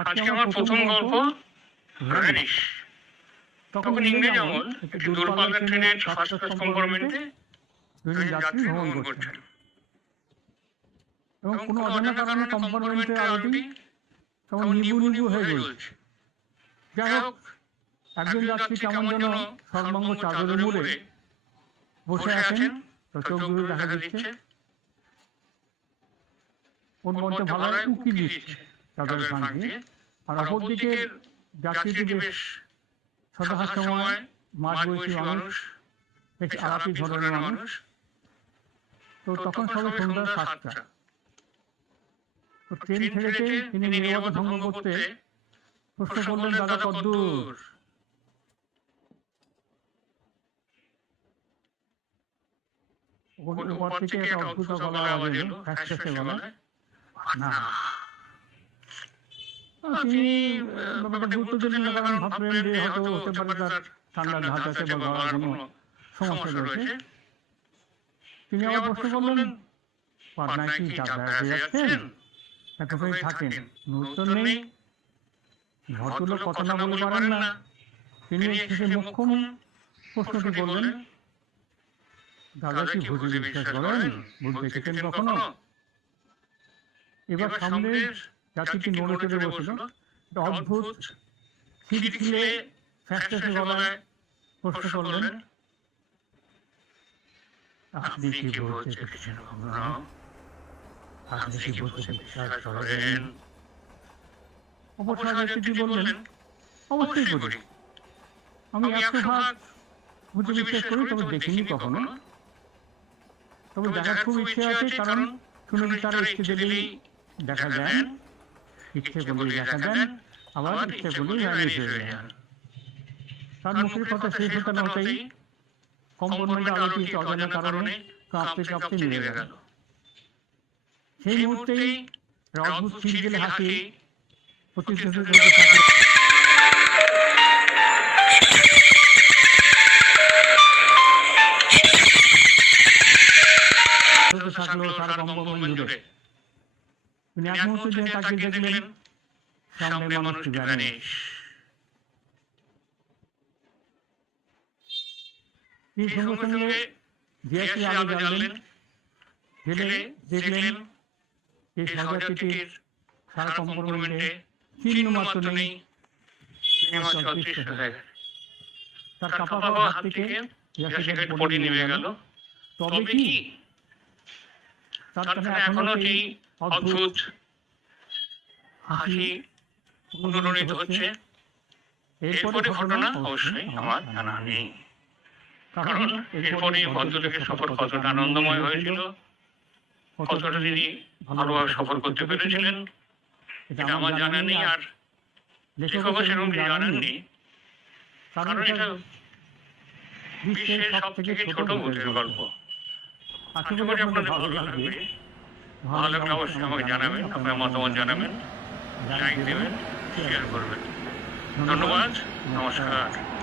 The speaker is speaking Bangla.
আজকে আমার প্রথম গল্প ভ্যানিশ। তখন ইংরেজ আমল একটি দূরপাল্লার ট্রেনের ফার্স্ট ক্লাস কম্পার্টমেন্টে দুজন যাত্রী ভ্রমণ করছেন এবং কোনো অজানা কারণে কম্পার্টমেন্টের আলোটি কেমন নিবু নিবু হয়ে জ্বলছে। যাই হোক, একজন যাত্রী কেমন যেন সর্বাঙ্গ চাদরে মুড়ে বসে আছেন, চোখ দূরে দেখা যাচ্ছে ওর মধ্যে ভালো উকি দিচ্ছে চাদরের ফাঁক দিয়ে। আর অপরদিকে যাত্রীটি বেশ সদাহাস্যময় মাঝবয়সী মানুষ, বেশ আলাপি ধরনের মানুষ। তো তখন সবে সন্ধ্যা 7টা। তো ট্রেন ছেড়েতে তিনি নীরবতা ভঙ্গ করতে প্রশ্ন করলেন, দাদা কদ্দূর? ওপর থেকে একটা অদ্ভুত গলার আওয়াজ এলো, ফ্যাসফ্যাসে গলা। না, তিনি ব্যাপারটা গুরুত্ব দিলেন না, কারণ ভাবলেন যে হয়তো হতে পারে তার ঠান্ডার ধাত আছে বা গলার কোনো সমস্যা রয়েছে। তিনি আবার প্রশ্ন করলেন, পাটনায় কি যাতায়াতে যাচ্ছেন? এতক্ষণ থাকেন? উত্তর নেই। ভদ্রলোক কথা না বলে পারেন না। তিনি শেষে মোক্ষম প্রশ্নটি করলেন, দাদা কি ভূতে বিশ্বাস করেন? ভূত দেখেছেন কখনো? এবার সামনের যাত্রীটি নড়ে চড়ে বসল। অদ্ভুত খিলখিলে ফ্যাসফ্যাসে গলায় প্রশ্ন করলেন, আপনি কি ভূত দেখেছেন কখনো? আপনি কি ভূতে বিশ্বাস করেন? অপর যাত্রীটি বললেন, অবশ্যই করি। আমি 100% ভূতে বিশ্বাস করি, তবে দেখিনি কখনো। তবে দেখার খুব ইচ্ছে আছে, কারণ শুনেছি তারা ইচ্ছে দিলেই দেখা যায়, ইচ্ছে করলেই দেখা দেন, আবার ইচ্ছে করলেই হারিয়ে ফেলে যান। তার মুখের কথা শেষ হতে না হতেই কম্পার্টমেন্টের আলোটি অজানা কারণে কাঁপতে কাঁপতে নিভে গেল। সেই মুহূর্তেই অদ্ভুত খিলখিলে হাসি প্রতিধ্বনিত হতে থাকলো। সারা কম্পার্টমেন্ট জুড়ে তিনি এক মুহূর্তে দিয়ে তাকিয়ে দেখলেন সামনে মানুষটি ভ্যানিশ। তিনি সঙ্গে সঙ্গে জিয়াসি আলো জ্বাললেন, ঢেলে দেখলেন এই সহযাত্রীটির সারা কম্পার্টমেন্টে চিহ্ন মাত্র নেই। তার কাপা কাপা হাত থেকে জিয়াসির পড়ে নেমে গেল। তবে কি তার কাছে এখনো সেই অদ্ভুত হাসি অনুরণিত হচ্ছে। এরপরে ঘটনা অবশ্যই আমার জানা নেই, কারণ এরপরে ভদ্রলোকের সফর কতটা আনন্দময় হয়েছিল, কতটা তিনি ভালোভাবে সফর করতে পেরেছিলেন, এটা আমার জানা নেই। আর লেখকও সেরকম জানাননি, কারণ এটা বিশ্বের সব থেকে ছোট ভূতের গল্প। আশা করি আপনাদের ভালো লাগবে। ভালো লাগলে অবশ্যই আমাকে জানাবেন, আপনার মতামত জানাবেন, লাইক দেবেন, শেয়ার করবেন। ধন্যবাদ, নমস্কার।